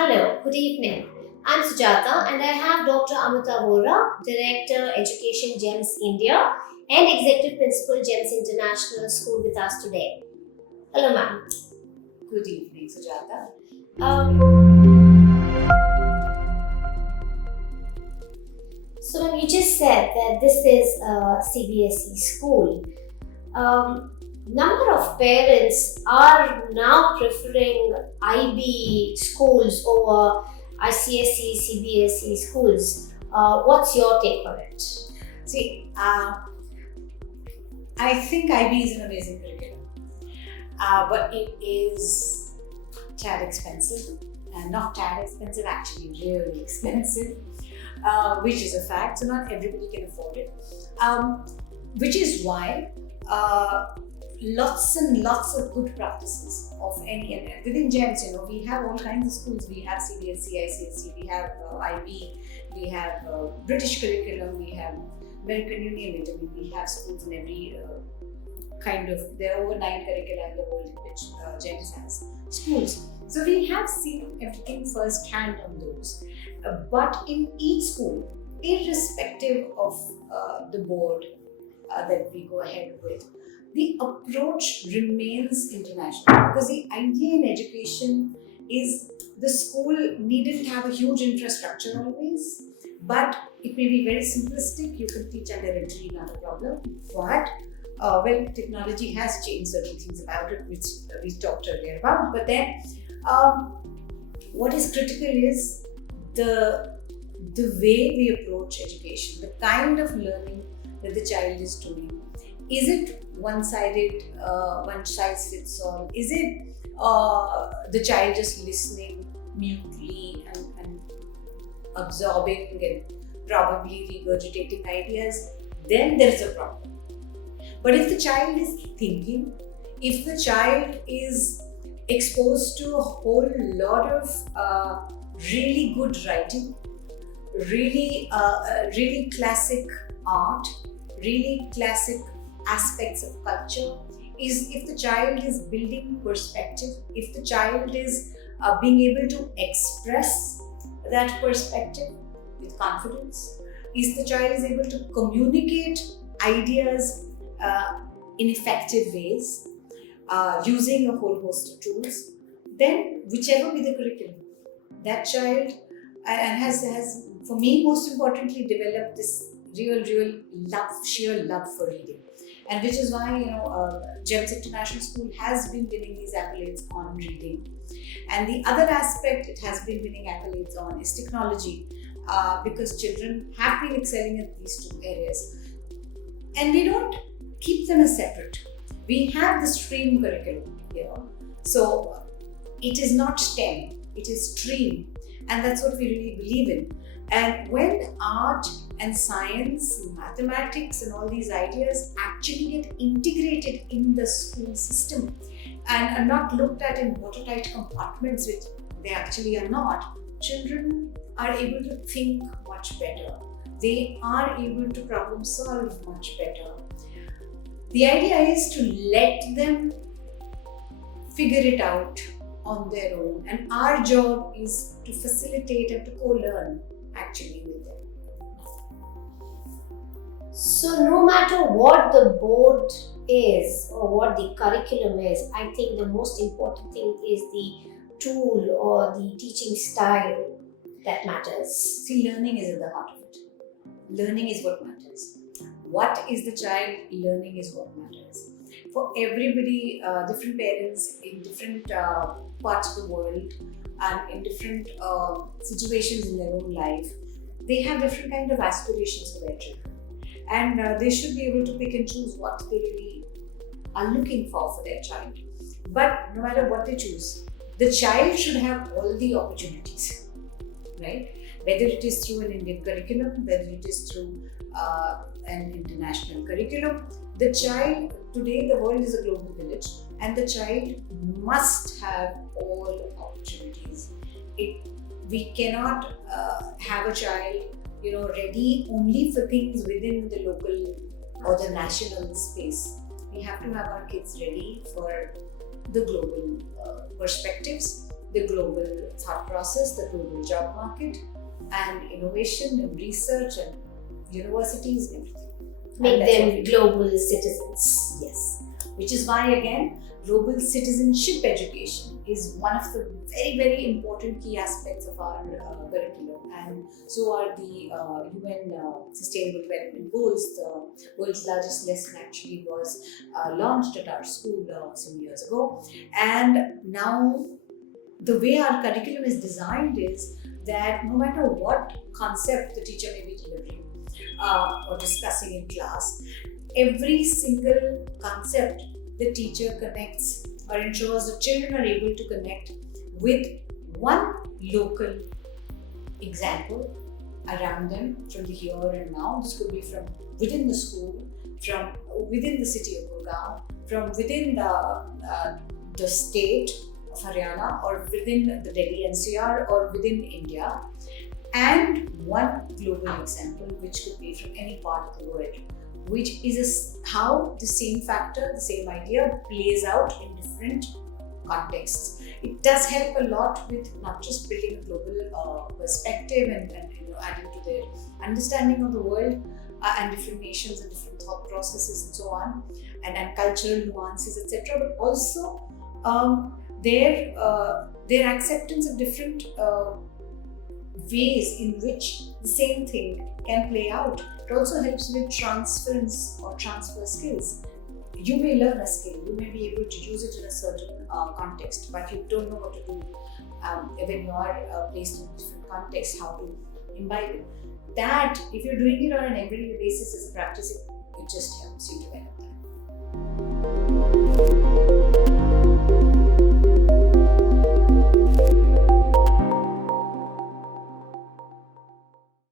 Hello, good evening. I'm Sujata and I have Dr. Amrita Vohra, Director Education GEMS India and Executive Principal GEMS International School with us today. Hello ma'am. Good evening, Sujata. Um, so ma'am, you just said that this is a CBSE school. Number of parents are now preferring IB schools over ICSE, CBSE schools. What's your take on it? See, I think IB is an amazing curriculum, but it is tad expensive, and not tad expensive, actually really expensive, which is a fact. So not everybody can afford it, which is why lots and lots of good practices of any and within GEMS. We have all kinds of schools. We have CBSE, ICSE, we have IB, we have British curriculum, we have American Union. We have schools in every kind of. There are over 9 curricula in the world in which GEMS has schools. So we have seen everything firsthand on those. But in each school, irrespective of the board that we go ahead with, the approach remains international, because the idea in education is the school needn't have a huge infrastructure always, but it may be very simplistic. You can teach under a tree, not a problem. But technology has changed certain things about it, which we talked earlier about. But then, what is critical is the way we approach education, the kind of learning that the child is doing. Is it one-sided, one size fits all? Is it the child just listening mutely and absorbing and probably regurgitating ideas? Then there's a problem. But if the child is thinking, if the child is exposed to a whole lot of really good writing, really classic art, really classic aspects of culture, is if the child is building perspective, if the child is being able to express that perspective with confidence, is the child is able to communicate ideas in effective ways using a whole host of tools, then whichever be the curriculum, that child and has for me most importantly developed this real love, sheer love for reading. And which is why GEMS International School has been winning these accolades on reading. And the other aspect it has been winning accolades on is technology, because children have been excelling in these two areas. And we don't keep them as separate. We have the stream curriculum, so it is not STEM, it is stream, and that's what we really believe in. And when art and science, mathematics and all these ideas actually get integrated in the school system and are not looked at in watertight compartments, which they actually are not, children are able to think much better. They are able to problem solve much better. The idea is to let them figure it out on their own, and our job is to facilitate and to co-learn actually with them. So no matter what the board is or what the curriculum is, I think the most important thing is the tool or the teaching style that matters. See, learning is at the heart of it. Learning is what matters. What is the child learning is what matters. For everybody, different parents in different parts of the world and in different situations in their own life, they have different kind of aspirations for their children. And they should be able to pick and choose what they really are looking for their child. But no matter what they choose, the child should have all the opportunities, right? Whether it is through an Indian curriculum, whether it is through an international curriculum, the child, today the world is a global village, and the child must have all opportunities. We cannot have a child ready only for things within the local or the national space. We have to have our kids ready for the global perspectives, the global thought process, the global job market, and innovation and research and universities and everything. Make And that's what them we do. global citizens. Yes. Which is why, again, global citizenship education is one of the very, very important key aspects of our curriculum. And so are the UN Sustainable Development Goals. The world's largest lesson actually was launched at our school some years ago. And now, the way our curriculum is designed is that no matter what concept the teacher may be delivering or discussing in class, every single concept the teacher connects or ensures the children are able to connect with one local example around them from the here and now. This could be from within the school, from within the city of Gurgaon, from within the state of Haryana, or within the Delhi NCR, or within India, and one global example which could be from any part of the world, which is how the same factor, the same idea plays out in different contexts. It does help a lot with not just building a global perspective and adding to their understanding of the world and different nations and different thought processes and so on, and cultural nuances, etc., but also their acceptance of different ways in which the same thing can play out. It also helps with transference or transfer skills. You may learn a skill, you may be able to use it in a certain context, but you don't know what to do when you are placed in a different context, how to imbibe it. That, if you're doing it on an everyday basis as a practice, it just helps you develop that.